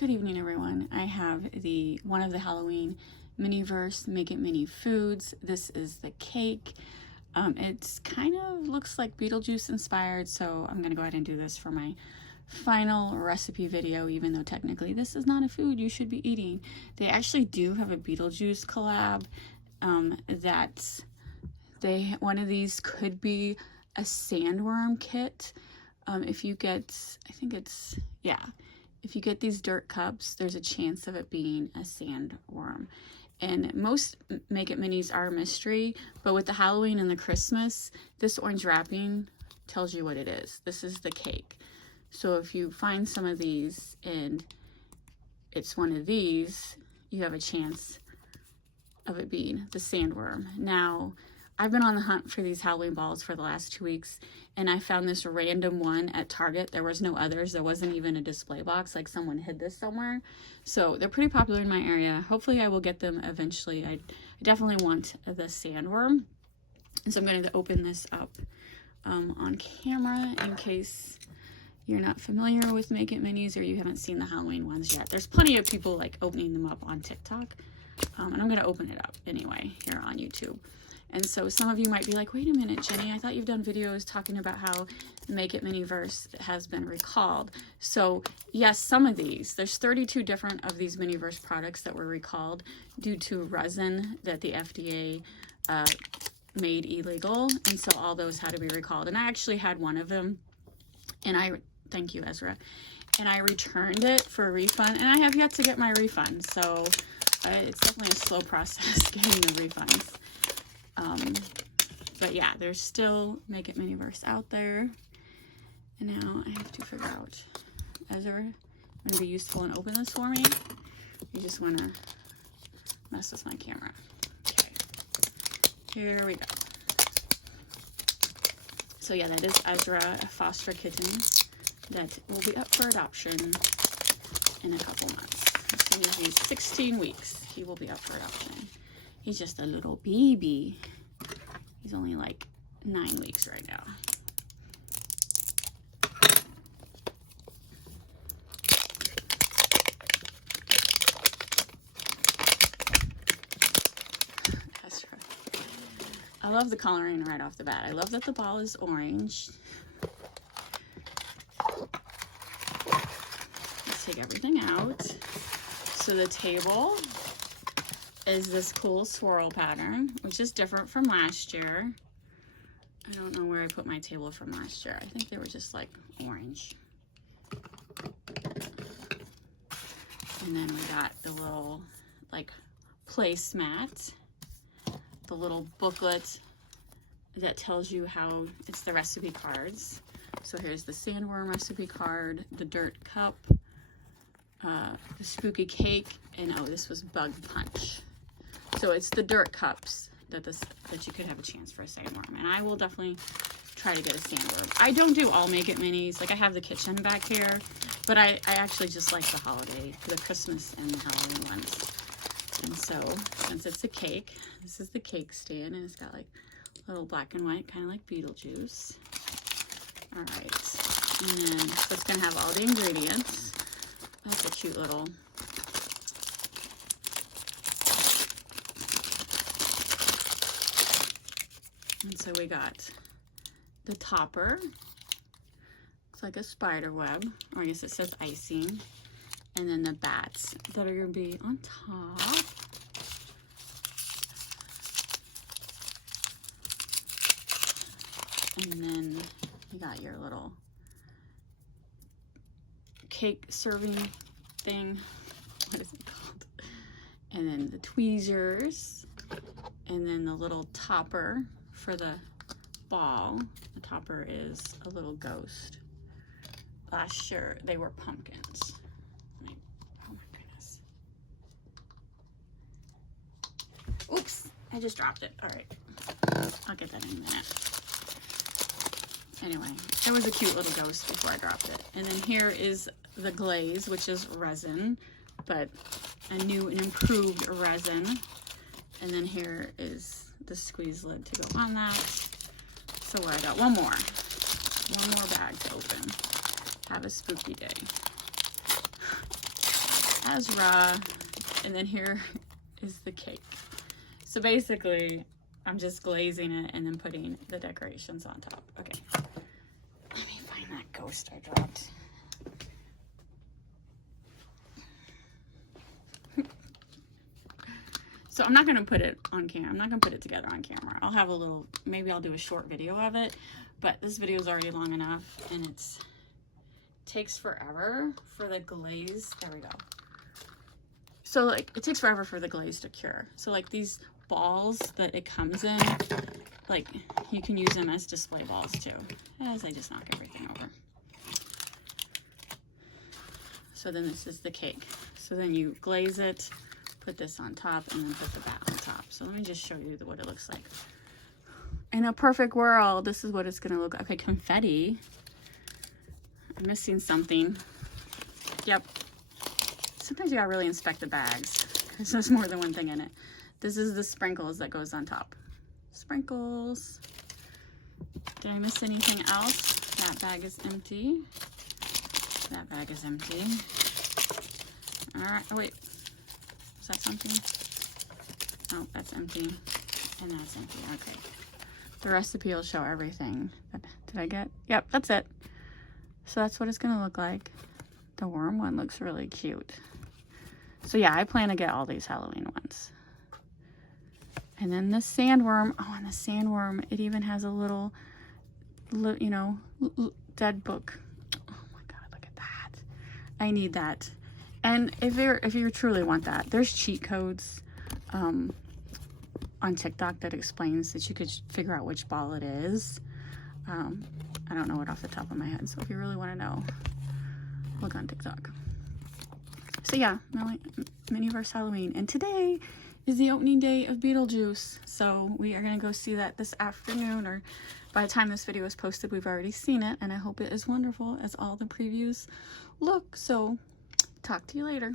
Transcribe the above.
Good evening, everyone. I have one of the Halloween Miniverse Make It Mini foods. This is the cake. It's kind of looks like Beetlejuice inspired, so I'm gonna go ahead and do this for my final recipe video, even though technically this is not a food you should be eating. They actually do have a Beetlejuice collab one of these could be a sandworm kit. If you get, if you get these dirt cups, there's a chance of it being a sandworm. And most Make It Minis are a mystery, but with the Halloween and the Christmas, this orange wrapping tells you what it is. This is the cake. So if you find some of these and it's one of these, you have a chance of it being the sandworm. Now, I've been on the hunt for these Halloween balls for the last 2 weeks, and I found this random one at Target. There was no others. There wasn't even a display box, like someone hid this somewhere. So they're pretty popular in my area. Hopefully I will get them eventually. I definitely want the sandworm. And so I'm going to open this up on camera in case you're not familiar with Make It Minis or you haven't seen the Halloween ones yet. There's plenty of people like opening them up on TikTok. And I'm going to open it up anyway here on YouTube. And so some of you might be like, wait a minute, Jenny, I thought you've done videos talking about how Make It Miniverse has been recalled. So yes, some of these, there's 32 different of these Miniverse products that were recalled due to resin that the FDA made illegal. And so all those had to be recalled. And I actually had one of them, and thank you, Ezra, and I returned it for a refund, and I have yet to get my refund. So it's definitely a slow process getting the refunds. But yeah, there's still Make It Miniverse out there. And now I have to figure out, Ezra, going to be useful and open this for me? You just want to mess with my camera. Okay, here we go. So yeah, that is Ezra, a foster kitten that will be up for adoption in a couple months. As soon as he's 16 weeks, he will be up for adoption. He's just a little baby. He's only like 9 weeks right now. That's right. I love the coloring right off the bat. I love that the ball is orange. Let's take everything out. So the table is this cool swirl pattern, which is different from last year. I don't know where I put my table from last year. I think they were just like orange. And then we got the little like placemat, the little booklet that tells you how it's the recipe cards. So here's the sandworm recipe card, the dirt cup, the spooky cake, and oh, this was bug punch. So it's the dirt cups that you could have a chance for a sandworm. And I will definitely try to get a sandworm. I don't do all Make It Minis. Like I have the kitchen back here, but I actually just like the holiday, the Christmas and the Halloween ones. And so since it's a cake, this is the cake stand, and it's got like little black and white, kind of like Beetlejuice. All right, and then so it's gonna have all the ingredients. That's a cute little. And so we got the topper. Looks like a spider web, or I guess it says icing. And then the bats that are going to be on top. And then you got your little cake serving thing. What is it called? And then the tweezers. And then the little topper for the ball. The topper is a little ghost. Last year they were pumpkins. Oh my goodness. Oops, I just dropped it. All right, I'll get that in a minute. Anyway, it was a cute little ghost before I dropped it. And then here is the glaze, which is resin, but a new and improved resin. And then here is the squeeze lid to go on that. So I got one more bag to open. Have a spooky day. Ezra, and then here is the cake. So basically, I'm just glazing it and then putting the decorations on top. Okay, let me find that ghost I dropped. So I'm not going to put it on camera. I'm not going to put it together on camera. I'll have a little, maybe I'll do a short video of it, but this video is already long enough, and it takes forever for the glaze. There we go. So like, it takes forever for the glaze to cure. So like these balls that it comes in, like you can use them as display balls too, as I just knock everything over. So then this is the cake. So then you glaze it, put this on top, and then put the bat on top. So let me just show you what it looks like. In a perfect world, this is what it's gonna look like. Okay, confetti. I'm missing something. Yep. Sometimes you gotta really inspect the bags because there's more than one thing in it. This is the sprinkles that goes on top. Sprinkles. Did I miss anything else? That bag is empty. That bag is empty. All right, oh wait. Is that something? Oh, that's empty. And that's empty, okay. The recipe will show everything. Did I get? Yep, that's it. So that's what it's gonna look like. The worm one looks really cute. So yeah, I plan to get all these Halloween ones. And then the sandworm, oh, and the sandworm, it even has a little, you know, dead book. Oh my God, look at that. I need that. And if you truly want that, there's cheat codes on TikTok that explains that you could figure out which ball it is. I don't know it off the top of my head, so if you really want to know, look on TikTok. So yeah, Miniverse Halloween, and today is the opening day of Beetlejuice, so we are gonna go see that this afternoon, or by the time this video is posted, we've already seen it, and I hope it is wonderful as all the previews look. So talk to you later.